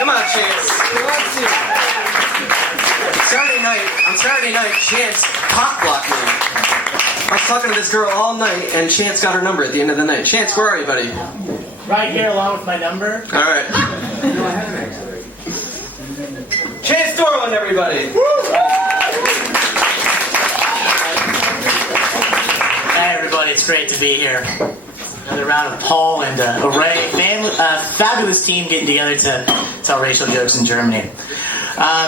Come on, Chance. On Saturday night, Chance cock-blocked me. I was talking to this girl all night, and Chance got her number at the end of the night. Chance, where are you, buddy? Right here, along with my number. All right. Chance Dorland, everybody. Hey, everybody, it's great to be here. Another round of Paul and Ray, fabulous team getting together to tell racial jokes in Germany.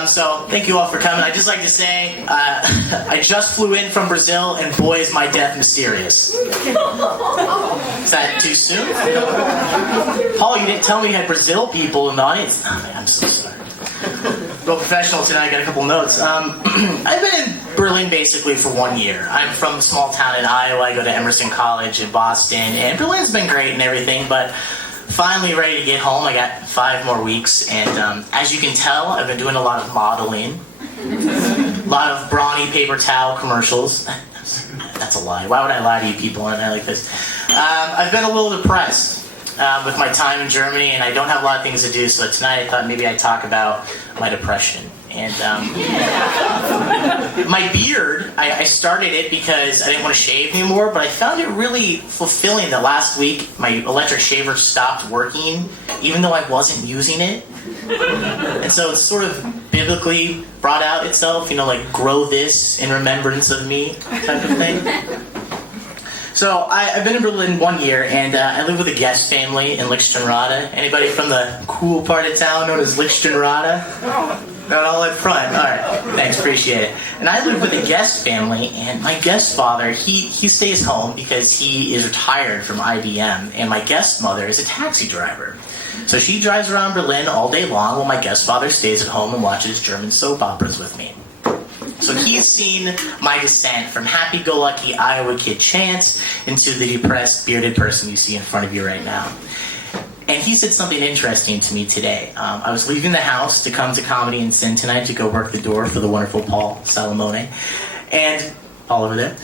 So thank you all for coming. I'd just like to say I just flew in from Brazil, and boy is my death mysterious. Is that too soon? Paul, you didn't tell me you had Brazil people in the audience. Oh, man, I'm so sorry. Real professional tonight. I got a couple notes. I've been in Berlin basically for 1 year. I'm from a small town in Iowa. I go to Emerson College in Boston, and Berlin's been great and everything, but finally ready to get home. I got 5 more weeks, and as you can tell, I've been doing a lot of modeling, a lot of brawny paper towel commercials. That's a lie. Why would I lie to you people on a night like this? I've been a little depressed with my time in Germany, and I don't have a lot of things to do, so tonight I thought maybe I'd talk about my depression. And my beard, I started it because I didn't want to shave anymore, but I found it really fulfilling that last week my electric shaver stopped working, even though I wasn't using it. And so it's sort of biblically brought out itself, you know, like grow this in remembrance of me type of thing. So I've been in Berlin 1 year, and I live with a guest family in Lichtenrade. Anybody from the cool part of town known as Lichtenrade? Not all up front. All right. Thanks. Appreciate it. And I live with a guest family, and my guest father, he stays home because he is retired from IBM, and my guest mother is a taxi driver. So she drives around Berlin all day long while my guest father stays at home and watches German soap operas with me. So he's seen my descent from happy-go-lucky Iowa kid Chance into the depressed, bearded person you see in front of you right now. And he said something interesting to me today. I was leaving the house to come to Comedy and Sin tonight to go work the door for the wonderful Paul Salamone. And Paul over there,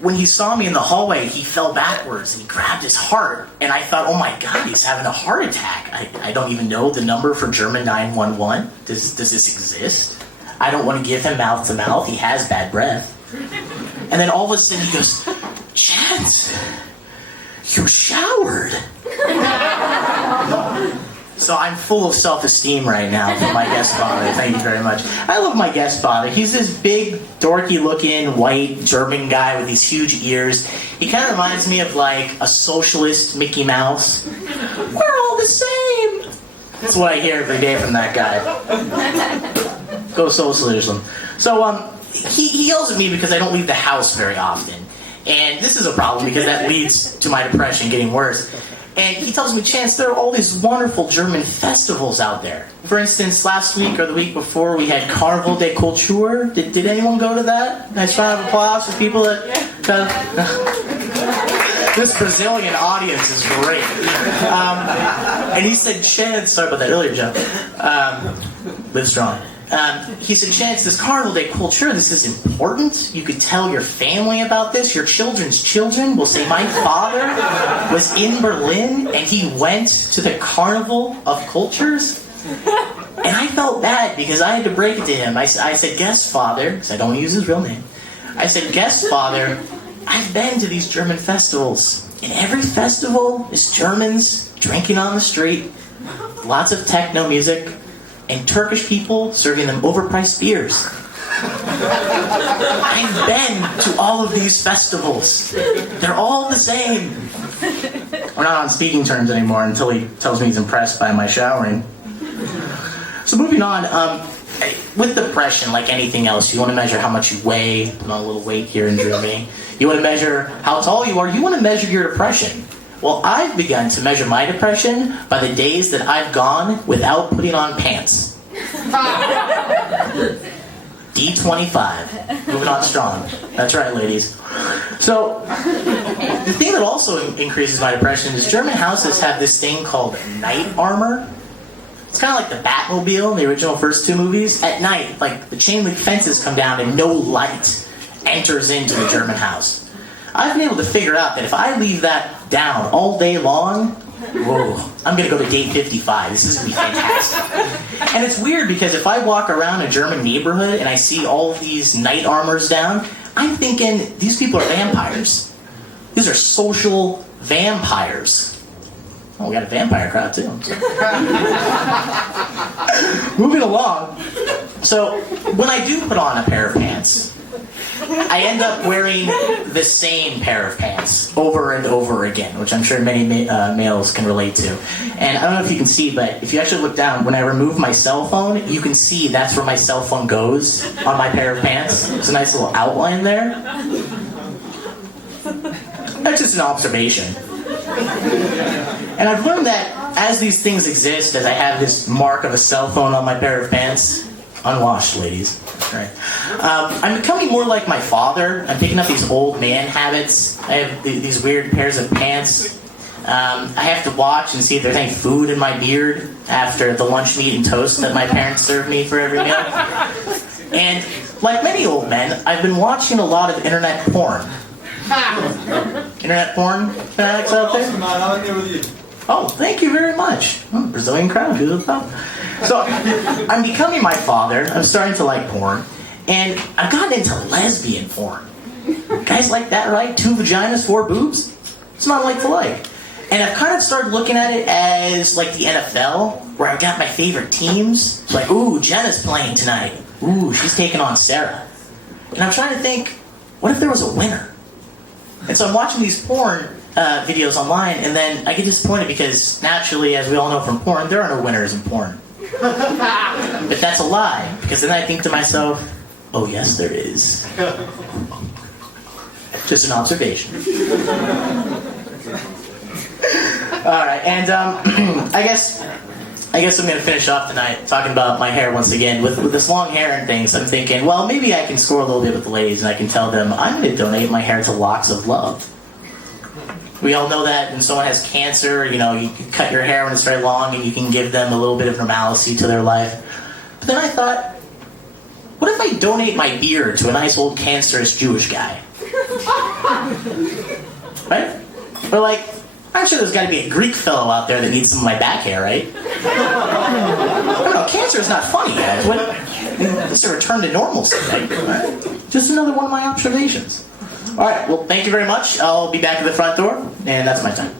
when he saw me in the hallway, he fell backwards and he grabbed his heart. And I thought, oh my God, he's having a heart attack. I don't even know the number for German 911. Does this exist? I don't want to give him mouth to mouth. He has bad breath. And then all of a sudden he goes, Chance, you showered. So I'm full of self-esteem right now from my guest father. Thank you very much. I love my guest father. He's this big, dorky-looking, white German guy with these huge ears. He kind of reminds me of like a socialist Mickey Mouse. We're all the same. That's what I hear every day from that guy. Go socialism. So he yells at me because I don't leave the house very often. And this is a problem because that leads to my depression getting worse. And he tells me, Chance, there are all these wonderful German festivals out there. For instance, last week or the week before, we had Carnival de Culture. Did anyone go to that? Nice round of applause for people that... This Brazilian audience is great. And he said, Chance, sorry about that earlier, Joe. Live strong. He said, Chance, this Carnival de Culture, this is important. You could tell your family about this. Your children's children will say, my father was in Berlin and he went to the Carnival of Cultures. And I felt bad because I had to break it to him. I said, guest father, because I don't use his real name. I said, guest father, I've been to these German festivals. And every festival is Germans drinking on the street, lots of techno music, and Turkish people serving them overpriced beers. I've been to all of these festivals. They're all the same. We're not on speaking terms anymore until he tells me he's impressed by my showering. So moving on, with depression, like anything else, you want to measure how much you weigh, put on a little weight here in Germany. You want to measure how tall you are. You want to measure your depression. Well, I've begun to measure my depression by the days that I've gone without putting on pants. D25. Moving on strong. That's right, ladies. So, the thing that also increases my depression is German houses have this thing called night armor. It's kind of like the Batmobile in the original first 2 movies. At night, like, the chain link fences come down and no light enters into the German house. I've been able to figure out that if I leave that down all day long, whoa, I'm gonna go to day 55. This is gonna be fantastic. And it's weird because if I walk around a German neighborhood and I see all of these knight armors down, I'm thinking these people are vampires. These are social vampires. Oh, we got a vampire crowd too. Moving along. So, when I do put on a pair of pants, I end up wearing the same pair of pants over and over again, which I'm sure many males can relate to. And I don't know if you can see, but if you actually look down, when I remove my cell phone, you can see that's where my cell phone goes on my pair of pants. There's a nice little outline there. That's just an observation. And I've learned that as these things exist, as I have this mark of a cell phone on my pair of pants, unwashed, ladies. That's right. I'm becoming more like my father. I'm picking up these old man habits. I have these weird pairs of pants. I have to watch and see if there's any food in my beard after the lunch meat and toast that my parents served me for every meal. And like many old men, I've been watching a lot of internet porn. Internet porn fanatics out there? Oh, thank you very much. Brazilian crowd, who's the top? So, I'm becoming my father. I'm starting to like porn. And I've gotten into lesbian porn. Guys like that, right? 2 vaginas, 4 boobs? It's not like to like. And I've kind of started looking at it as like the NFL, where I've got my favorite teams. It's like, ooh, Jenna's playing tonight. Ooh, she's taking on Sarah. And I'm trying to think, what if there was a winner? And so I'm watching these porn videos online, and then I get disappointed because naturally, as we all know from porn, there are no winners in porn. But that's a lie, because then I think to myself, oh yes, there is. Just an observation. Alright, and I guess I'm going to finish off tonight talking about my hair once again. With this long hair and things, I'm thinking, well, maybe I can score a little bit with the ladies and I can tell them I'm going to donate my hair to Locks of Love. We all know that when someone has cancer, you can cut your hair when it's very long and you can give them a little bit of normalcy to their life. But then I thought, what if I donate my beard to a nice old cancerous Jewish guy? Right? Or like, I'm sure there's got to be a Greek fellow out there that needs some of my back hair, right? I don't know, cancer is not funny, guys. It's a return to normalcy, right? Just another one of my observations. All right, well, thank you very much. I'll be back at the front door, and that's my time.